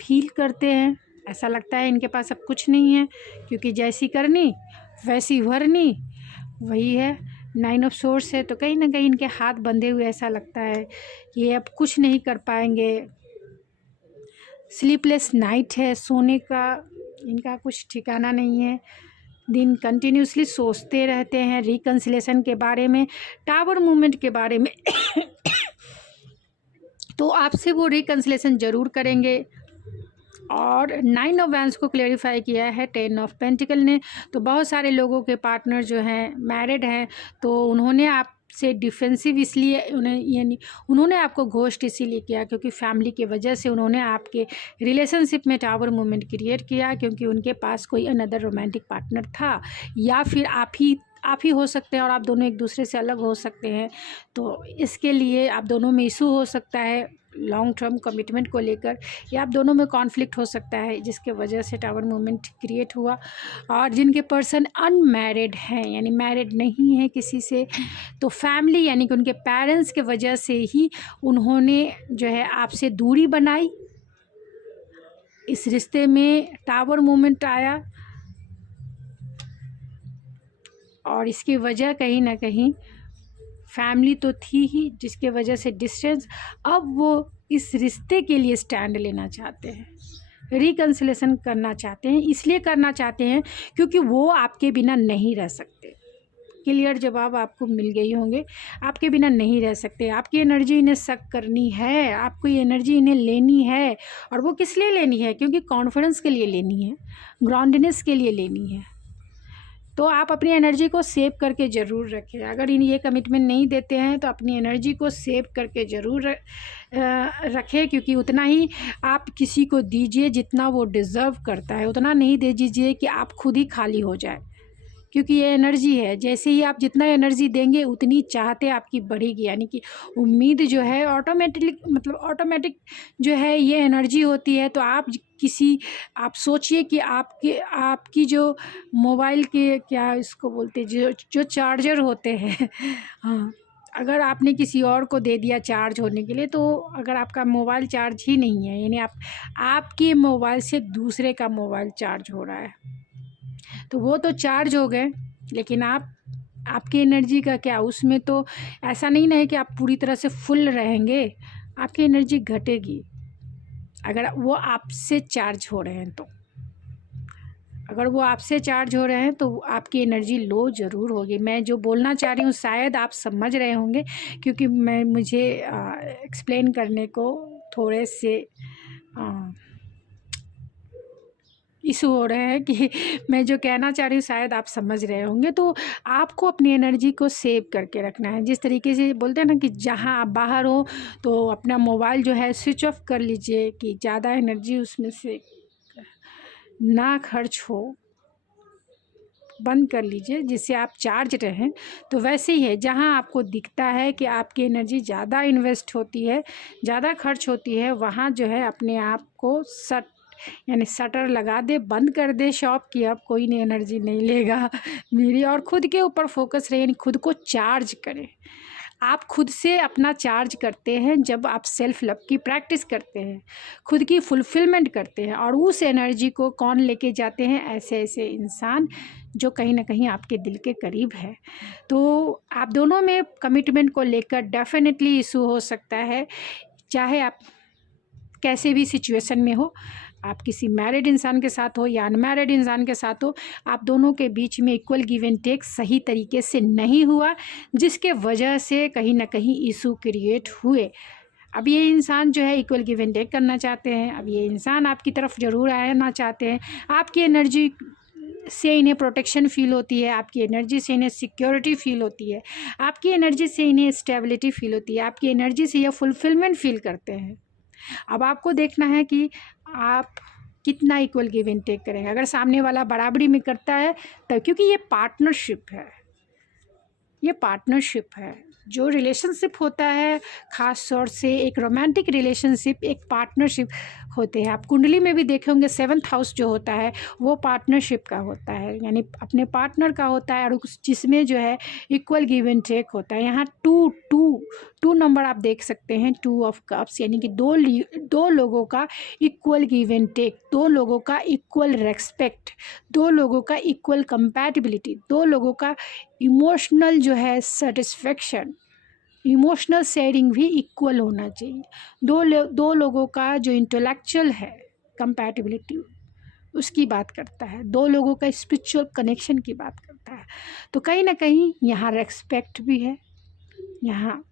फील करते हैं। ऐसा लगता है इनके पास अब कुछ नहीं है क्योंकि जैसी करनी वैसी भरनी, वही है 9 ऑफ सोर्स है। तो कहीं ना कहीं इनके हाथ बंधे हुए ऐसा लगता है कि ये अब कुछ नहीं कर पाएंगे। स्लीपलेस नाइट है, सोने का इनका कुछ ठिकाना नहीं है, दिन कंटिन्यूसली सोचते रहते हैं रिकन्सिलेशन के बारे में, टावर मूवमेंट के बारे में तो आपसे वो रिकन्सिलेशन ज़रूर करेंगे। और 9 ऑफ वैंड्स को क्लेरिफाई किया है 10 ऑफ पेंटिकल ने। तो बहुत सारे लोगों के पार्टनर जो हैं मैरिड हैं तो उन्होंने आपसे डिफेंसिव इसलिए उन्होंने आपको घोस्ट इसीलिए किया क्योंकि फैमिली की वजह से उन्होंने आपके रिलेशनशिप में टावर मूवमेंट क्रिएट किया क्योंकि उनके पास कोई अनदर रोमांटिक पार्टनर था या फिर आप ही हो सकते हैं और आप दोनों एक दूसरे से अलग हो सकते हैं। तो इसके लिए आप दोनों में इशू हो सकता है लॉन्ग टर्म कमिटमेंट को लेकर या आप दोनों में कॉन्फ्लिक्ट हो सकता है जिसके वजह से टावर मूवमेंट क्रिएट हुआ। और जिनके पर्सन अनमैरिड हैं यानी मैरिड नहीं है किसी से, तो फैमिली यानी कि उनके पेरेंट्स के वजह से ही उन्होंने जो है आपसे दूरी बनाई, इस रिश्ते में टावर मूवमेंट आया और इसकी वजह कहीं ना कहीं फैमिली तो थी ही जिसके वजह से डिस्टेंस। अब वो इस रिश्ते के लिए स्टैंड लेना चाहते हैं, रिकन्सिलेशन करना चाहते हैं, इसलिए करना चाहते हैं क्योंकि वो आपके बिना नहीं रह सकते, क्लियर जवाब आपको मिल गई होंगे। आपके बिना नहीं रह सकते। आपकी एनर्जी इन्हें सक करनी है, आपको ये एनर्जी इन्हें लेनी है। और वो किस लिए लेनी है? क्योंकि कॉन्फिडेंस के लिए लेनी है, ग्राउंडनेस के लिए लेनी है। तो आप अपनी एनर्जी को सेव करके ज़रूर रखें। अगर इन ये कमिटमेंट नहीं देते हैं तो अपनी एनर्जी को सेव करके ज़रूर रखें, क्योंकि उतना ही आप किसी को दीजिए जितना वो डिज़र्व करता है। उतना नहीं दे दीजिए कि आप खुद ही खाली हो जाए, क्योंकि ये एनर्जी है। जैसे ही आप जितना एनर्जी देंगे उतनी चाहते आपकी बढ़ेगी। यानी कि उम्मीद जो है ऑटोमेटिक जो है ये एनर्जी होती है। तो आप सोचिए कि आपकी जो मोबाइल के क्या इसको बोलते हैं, जो जो चार्जर होते हैं हाँ, अगर आपने किसी और को दे दिया चार्ज होने के लिए, तो अगर आपका मोबाइल चार्ज ही नहीं है, यानी आपके मोबाइल से दूसरे का मोबाइल चार्ज हो रहा है, तो वो तो चार्ज हो गए, लेकिन आपकी एनर्जी का क्या? उसमें तो ऐसा नहीं ना है कि आप पूरी तरह से फुल रहेंगे। आपकी एनर्जी घटेगी अगर वो आपसे चार्ज हो रहे हैं तो। अगर वो आपसे चार्ज हो रहे हैं तो आपकी एनर्जी लो ज़रूर होगी। मैं जो बोलना चाह रही हूँ शायद आप समझ रहे होंगे, क्योंकि मुझे एक्सप्लेन करने को थोड़े से इशू हो रहे हैं कि मैं जो कहना चाह रही हूँ शायद आप समझ रहे होंगे। तो आपको अपनी एनर्जी को सेव करके रखना है। जिस तरीके से बोलते हैं ना कि जहाँ आप बाहर हो तो अपना मोबाइल जो है स्विच ऑफ कर लीजिए, कि ज़्यादा एनर्जी उसमें से ना खर्च हो, बंद कर लीजिए जिससे आप चार्ज रहें। तो वैसे ही है, जहाँ आपको दिखता है कि आपकी एनर्जी ज़्यादा इन्वेस्ट होती है, ज़्यादा खर्च होती है, वहाँ जो है अपने आप को शटर लगा दे, बंद कर दे शॉप की। अब कोई नहीं एनर्जी नहीं लेगा मेरी। और ख़ुद के ऊपर फोकस रहे, यानी खुद को चार्ज करें। आप खुद से अपना चार्ज करते हैं जब आप सेल्फ लव की प्रैक्टिस करते हैं, खुद की फुलफिलमेंट करते हैं। और उस एनर्जी को कौन लेके जाते हैं? ऐसे ऐसे इंसान जो कहीं ना कहीं आपके दिल के करीब है। तो आप दोनों में कमिटमेंट को लेकर डेफिनेटली इशू हो सकता है, चाहे आप कैसे भी सिचुएशन में हो। आप किसी मैरिड इंसान के साथ हो या अनमैरिड इंसान के साथ हो, आप दोनों के बीच में इक्वल गिव एंड टेक सही तरीके से नहीं हुआ, जिसके वजह से कहीं ना कहीं इशू क्रिएट हुए। अब ये इंसान जो है इक्वल गिव एंड टेक करना चाहते हैं, अब ये इंसान आपकी तरफ ज़रूर आना चाहते हैं। आपकी एनर्जी से इन्हें प्रोटेक्शन फ़ील होती है, आपकी एनर्जी से इन्हें सिक्योरिटी फ़ील होती है, आपकी एनर्जी से इन्हें स्टेबिलिटी फ़ील होती है, आपकी एनर्जी से ये फुलफिलमेंट फ़ील करते हैं। अब आपको देखना है कि आप कितना इक्वल गिव एंड टेक करेंगे। अगर सामने वाला बराबरी में करता है तब, क्योंकि ये पार्टनरशिप है, ये पार्टनरशिप है। जो रिलेशनशिप होता है ख़ास तौर से एक रोमांटिक रिलेशनशिप एक पार्टनरशिप होते हैं। आप कुंडली में भी देखे होंगे 7th हाउस जो होता है वो पार्टनरशिप का होता है, यानी अपने पार्टनर का होता है, और जिसमें जो है इक्वल गिव एंड टेक होता है। यहाँ टू नंबर आप देख सकते हैं, 2 ऑफ कप्स, यानी कि दो लोगों का इक्वल गिव एंड टेक, दो लोगों का इक्वल रेस्पेक्ट, दो लोगों का इक्वल कंपैटिबिलिटी, दो लोगों का इमोशनल जो है सेटिस्फेक्शन, इमोशनल शेयरिंग भी इक्वल होना चाहिए। दो लोगों का जो इंटेलेक्चुअल है कंपैटिबिलिटी उसकी बात करता है, दो लोगों का स्पिरिचुअल कनेक्शन की बात करता है। तो कहीं ना कहीं यहाँ रेस्पेक्ट भी है, यहाँ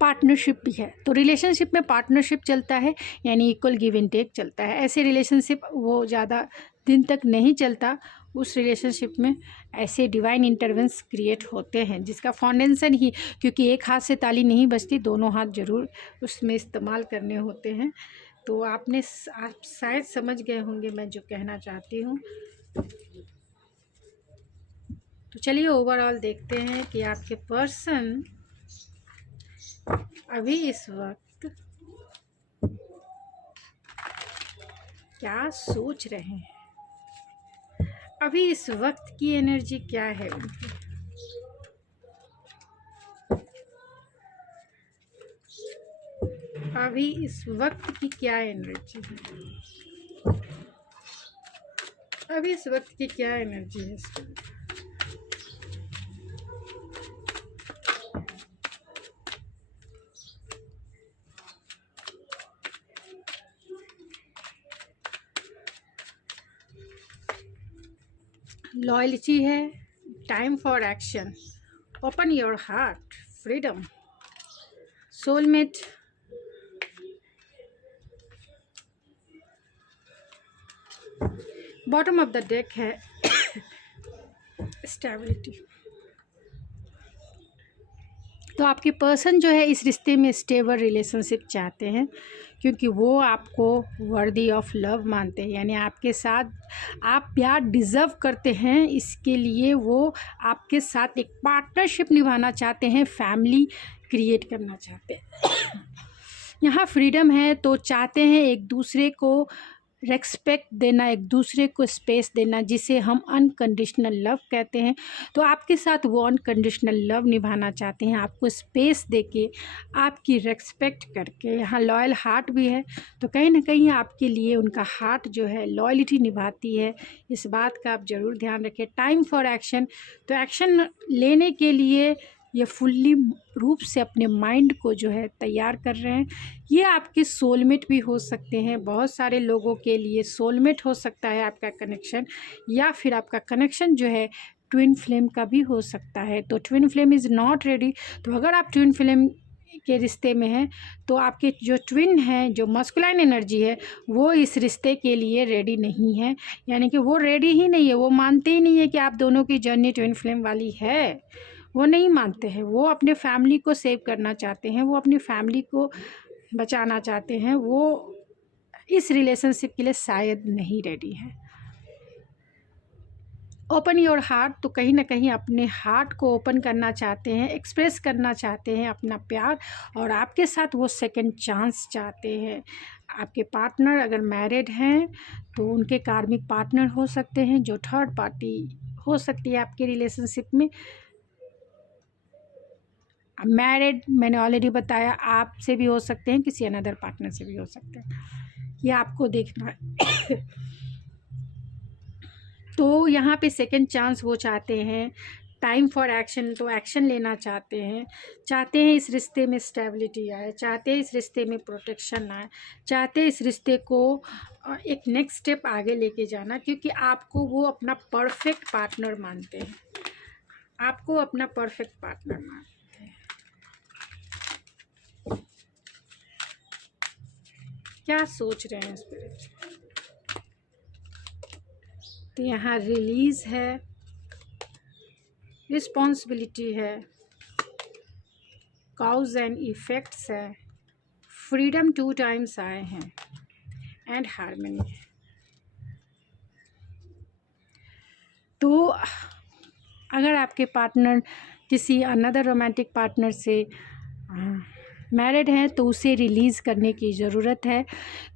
पार्टनरशिप भी है। तो रिलेशनशिप में पार्टनरशिप चलता है, यानी इक्वल गिव एंड टेक चलता है। ऐसे रिलेशनशिप वो ज़्यादा दिन तक नहीं चलता, उस रिलेशनशिप में ऐसे डिवाइन इंटरवेंस क्रिएट होते हैं जिसका फाउंडेशन ही, क्योंकि एक हाथ से ताली नहीं बजती, दोनों हाथ ज़रूर उसमें इस्तेमाल करने होते हैं। तो आप शायद समझ गए होंगे मैं जो कहना चाहती हूँ। तो चलिए ओवरऑल देखते हैं कि आपके पर्सन अभी इस वक्त क्या सोच रहे हैं, अभी इस वक्त की एनर्जी क्या है उनकी। अभी इस वक्त की क्या एनर्जी है, अभी इस वक्त की क्या एनर्जी है इसकी। लॉयल्टी है, time for action, open your heart, freedom, soulmate, bottom of the deck है स्टेबिलिटी। तो आपके पर्सन जो है इस रिश्ते में स्टेबल रिलेशनशिप चाहते हैं, क्योंकि वो आपको वर्दी ऑफ लव मानते हैं, यानी आपके साथ आप प्यार डिज़र्व करते हैं, इसके लिए वो आपके साथ एक पार्टनरशिप निभाना चाहते हैं, फैमिली क्रिएट करना चाहते हैं। यहाँ फ्रीडम है, तो चाहते हैं एक दूसरे को रेस्पेक्ट देना, एक दूसरे को स्पेस देना, जिसे हम अनकंडीशनल लव कहते हैं। तो आपके साथ वो अनकंडीशनल लव निभाना चाहते हैं, आपको स्पेस देके, आपकी रेस्पेक्ट करके। यहाँ लॉयल हार्ट भी है, तो कहीं ना कहीं आपके लिए उनका हार्ट जो है लॉयल्टी निभाती है, इस बात का आप ज़रूर ध्यान रखें। टाइम फॉर एक्शन, तो एक्शन लेने के लिए ये फुल्ली रूप से अपने माइंड को जो है तैयार कर रहे हैं। ये आपके सोलमेट भी हो सकते हैं, बहुत सारे लोगों के लिए सोलमेट हो सकता है आपका कनेक्शन, या फिर आपका कनेक्शन जो है ट्विन फ्लेम का भी हो सकता है। तो twin flame is not ready. तो अगर आप ट्विन फ्लेम के रिश्ते में हैं, तो आपके जो ट्विन हैं, जो मस्कुलाइन एनर्जी है, वो इस रिश्ते के लिए रेडी नहीं है, यानी कि वो रेडी ही नहीं है, वो मानते ही नहीं है कि आप दोनों की जर्नी ट्विन फ्लेम वाली है, वो नहीं मानते हैं। वो अपने फैमिली को सेव करना चाहते हैं, वो अपनी फैमिली को बचाना चाहते हैं, वो इस रिलेशनशिप के लिए शायद नहीं रेडी है। ओपन योर हार्ट, तो कहीं ना कहीं अपने हार्ट को ओपन करना चाहते हैं, एक्सप्रेस करना चाहते हैं अपना प्यार, और आपके साथ वो सेकंड चांस चाहते हैं। आपके पार्टनर अगर मैरिड हैं तो उनके कार्मिक पार्टनर हो सकते हैं, जो थर्ड पार्टी हो सकती है आपके रिलेशनशिप में। मैरिड मैंने ऑलरेडी बताया, आपसे भी हो सकते हैं, किसी अनदर पार्टनर से भी हो सकते हैं, ये आपको देखना है। तो यहाँ पे सेकंड चांस वो चाहते हैं। टाइम फॉर एक्शन, तो एक्शन लेना चाहते हैं इस रिश्ते में स्टेबिलिटी आए, चाहते हैं इस रिश्ते में प्रोटेक्शन आए, चाहते हैं इस रिश्ते को एक नेक्स्ट स्टेप आगे लेके जाना, क्योंकि आपको वो अपना परफेक्ट पार्टनर मानते हैं, आपको अपना परफेक्ट पार्टनर मानते हैं। क्या सोच रहे हैं स्पिरिट? तो यहाँ रिलीज़ है, रिस्पॉन्सिबिलिटी है, कॉज एंड इफ़ेक्ट्स है, फ्रीडम 2 टाइम्स आए हैं, एंड हार्मनी है। तो अगर आपके पार्टनर किसी अनदर रोमांटिक पार्टनर से मैरिड हैं, तो उसे रिलीज़ करने की ज़रूरत है।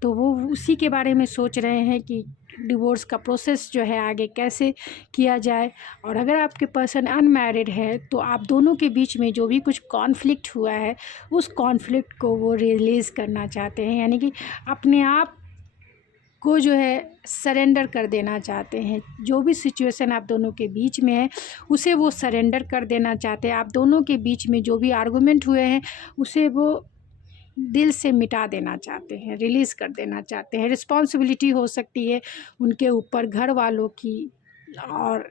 तो वो उसी के बारे में सोच रहे हैं कि डिवोर्स का प्रोसेस जो है आगे कैसे किया जाए। और अगर आपके पर्सन अनमैरिड है, तो आप दोनों के बीच में जो भी कुछ कॉन्फ्लिक्ट हुआ है, उस कॉन्फ्लिक्ट को वो रिलीज़ करना चाहते हैं, यानी कि अपने आप को जो है सरेंडर कर देना चाहते हैं। जो भी सिचुएशन आप दोनों के बीच में है, उसे वो सरेंडर कर देना चाहते हैं। आप दोनों के बीच में जो भी आर्गुमेंट हुए हैं, उसे वो दिल से मिटा देना चाहते हैं, रिलीज़ कर देना चाहते हैं। रिस्पॉन्सिबिलिटी हो सकती है उनके ऊपर घर वालों की, और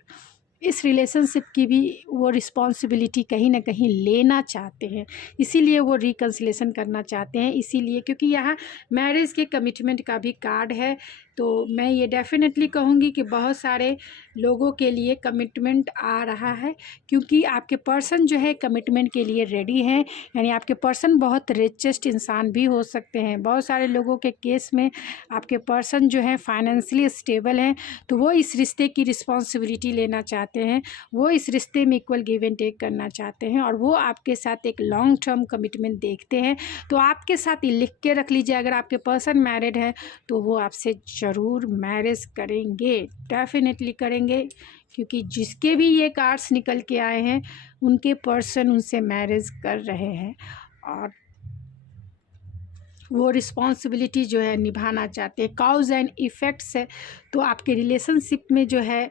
इस रिलेशनशिप की भी वो रिस्पॉन्सिबिलिटी कहीं ना कहीं लेना चाहते हैं, इसीलिए वो रिकन्सिलेशन करना चाहते हैं। इसीलिए क्योंकि यहाँ मैरिज के कमिटमेंट का भी कार्ड है, तो मैं ये डेफिनेटली कहूँगी कि बहुत सारे लोगों के लिए कमिटमेंट आ रहा है, क्योंकि आपके पर्सन जो है कमिटमेंट के लिए रेडी हैं। यानी आपके पर्सन बहुत रिचेस्ट इंसान भी हो सकते हैं। बहुत सारे लोगों के केस में आपके पर्सन जो है फाइनेंशियली स्टेबल हैं, तो वो इस रिश्ते की रिस्पॉन्सिबिलिटी लेना चाहते हैं, वो इस रिश्ते में इक्वल गिव एंड टेक करना चाहते हैं, और वो आपके साथ एक लॉन्ग टर्म कमिटमेंट देखते हैं। तो आपके साथ ये लिख के रख लीजिए, अगर आपके पर्सन मैरिड है तो वो आपसे ज़रूर मैरिज करेंगे, डेफिनेटली करेंगे, क्योंकि जिसके भी ये कार्ड्स निकल के आए हैं उनके पर्सन उनसे मैरिज कर रहे हैं, और वो रिस्पॉन्सिबिलिटी जो है निभाना चाहते हैं। कॉज एंड इफ़ेक्ट्स है, तो आपके रिलेशनशिप में जो है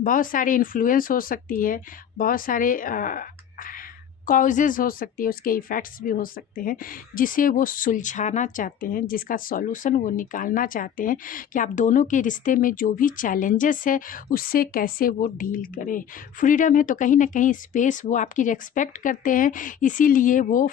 बहुत सारे इन्फ्लुएंस हो सकती है, बहुत सारे कॉजेज़ हो सकती है, उसके इफ़ेक्ट्स भी हो सकते हैं जिसे वो सुलझाना चाहते हैं, जिसका सॉल्यूशन वो निकालना चाहते हैं कि आप दोनों के रिश्ते में जो भी चैलेंजेस है उससे कैसे वो डील करें। फ्रीडम है तो कहीं ना कहीं स्पेस, वो आपकी रेस्पेक्ट करते हैं, इसीलिए वो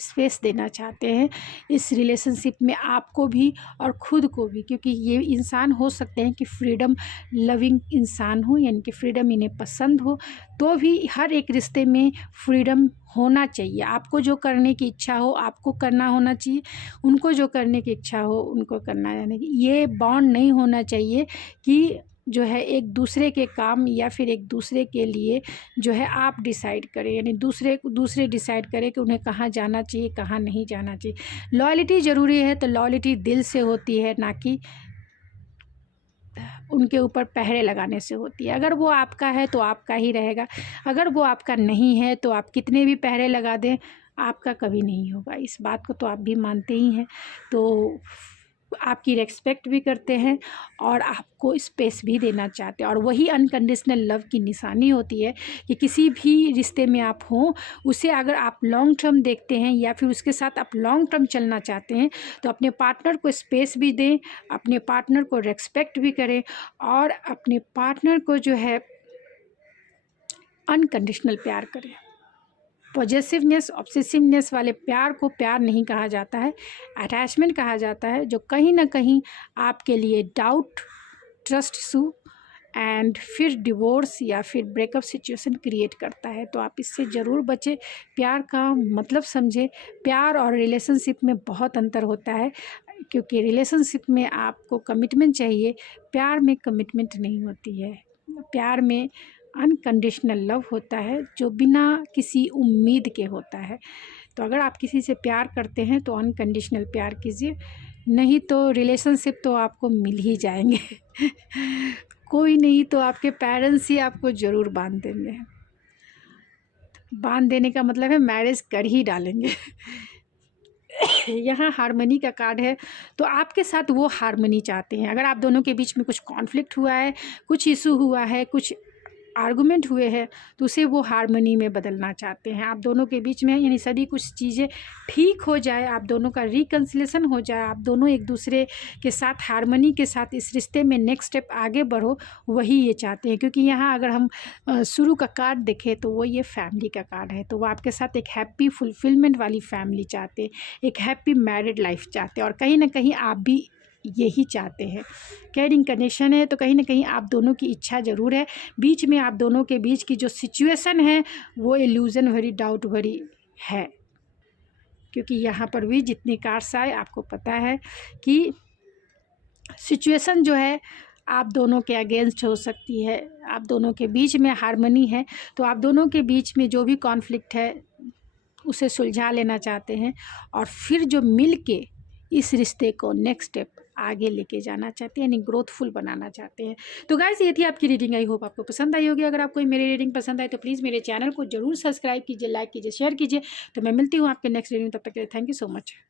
स्पेस देना चाहते हैं इस रिलेशनशिप में, आपको भी और ख़ुद को भी, क्योंकि ये इंसान हो सकते हैं कि फ्रीडम लविंग इंसान हो, यानी कि फ्रीडम इन्हें पसंद हो। तो भी हर एक रिश्ते में फ्रीडम होना चाहिए। आपको जो करने की इच्छा हो आपको करना होना चाहिए, उनको जो करने की इच्छा हो उनको करना, यानी कि ये बॉन्ड नहीं होना चाहिए कि जो है एक दूसरे के काम या फिर एक दूसरे के लिए जो है आप डिसाइड करें, यानी दूसरे डिसाइड करें कि उन्हें कहाँ जाना चाहिए कहाँ नहीं जाना चाहिए। लॉयल्टी ज़रूरी है तो लॉयल्टी दिल से होती है, ना कि उनके ऊपर पहरे लगाने से होती है। अगर वो आपका है तो आपका ही रहेगा, अगर वो आपका नहीं है तो आप कितने भी पहरे लगा दें आपका कभी नहीं होगा। इस बात को तो आप भी मानते ही हैं। तो आपकी रिस्पेक्ट भी करते हैं और आपको स्पेस भी देना चाहते हैं, और वही अनकंडीशनल लव की निशानी होती है कि किसी भी रिश्ते में आप हों, उसे अगर आप लॉन्ग टर्म देखते हैं या फिर उसके साथ आप लॉन्ग टर्म चलना चाहते हैं तो अपने पार्टनर को स्पेस भी दें, अपने पार्टनर को रिस्पेक्ट भी करें और अपने पार्टनर को जो है अनकंडीशनल प्यार करें। पॉजेसिवनेस, ऑब्सेसिवनेस वाले प्यार को प्यार नहीं कहा जाता है, अटैचमेंट कहा जाता है, जो कहीं ना कहीं आपके लिए डाउट, ट्रस्ट इशू एंड फिर डिवोर्स या फिर ब्रेकअप सिचुएशन क्रिएट करता है। तो आप इससे ज़रूर बचें। प्यार का मतलब समझें। प्यार और रिलेशनशिप में बहुत अंतर होता है, क्योंकि रिलेशनशिप में आपको कमिटमेंट चाहिए, प्यार में कमिटमेंट नहीं होती है। प्यार में अनकंडीशनल लव होता है जो बिना किसी उम्मीद के होता है। तो अगर आप किसी से प्यार करते हैं तो अनकंडीशनल प्यार कीजिए, नहीं तो रिलेशनशिप तो आपको मिल ही जाएंगे कोई नहीं तो आपके पेरेंट्स ही आपको ज़रूर बांध देंगे। बांध देने का मतलब है मैरिज कर ही डालेंगे यहाँ हारमनी का कार्ड है, तो आपके साथ वो हारमनी चाहते हैं। अगर आप दोनों के बीच में कुछ कॉन्फ्लिक्ट हुआ है, कुछ इशू हुआ है, कुछ आर्गुमेंट हुए हैं, तो उसे वो हारमनी में बदलना चाहते हैं। आप दोनों के बीच में यानी सभी कुछ चीज़ें ठीक हो जाए, आप दोनों का रिकन्सिलेशन हो जाए, आप दोनों एक दूसरे के साथ हारमनी के साथ इस रिश्ते में नेक्स्ट स्टेप आगे बढ़ो, वही ये चाहते हैं। क्योंकि यहाँ अगर हम शुरू का कार्ड देखें तो वो ये फैमिली का कार्ड है, तो वो आपके साथ एक हैप्पी फुलफिलमेंट वाली फैमिली चाहते हैं, एक हैप्पी मैरिड लाइफ चाहते हैं, और कहीं ना कहीं आप भी यही चाहते हैं। केयरिंग कनेक्शन है तो कहीं ना कहीं आप दोनों की इच्छा ज़रूर है। बीच में आप दोनों के बीच की जो सिचुएशन है वो इल्यूज़न भरी, डाउट भरी है, क्योंकि यहाँ पर भी जितनी कार्ड्स आए आपको पता है कि सिचुएशन जो है आप दोनों के अगेंस्ट हो सकती है। आप दोनों के बीच में हारमनी है, तो आप दोनों के बीच में जो भी कॉन्फ्लिक्ट है उसे सुलझा लेना चाहते हैं, और फिर जो मिल के इस रिश्ते को नेक्स्ट स्टेप आगे लेके जाना चाहते हैं, यानी ग्रोथफुल बनाना चाहते हैं। तो गाइस ये थी आपकी रीडिंग, आई होप आपको पसंद आई होगी। अगर आपको मेरी रीडिंग पसंद आए तो प्लीज़ मेरे चैनल को जरूर सब्सक्राइब कीजिए, लाइक कीजिए, शेयर कीजिए। तो मैं मिलती हूँ आपके नेक्स्ट रीडिंग, तब तक के लिए थैंक यू सो मच।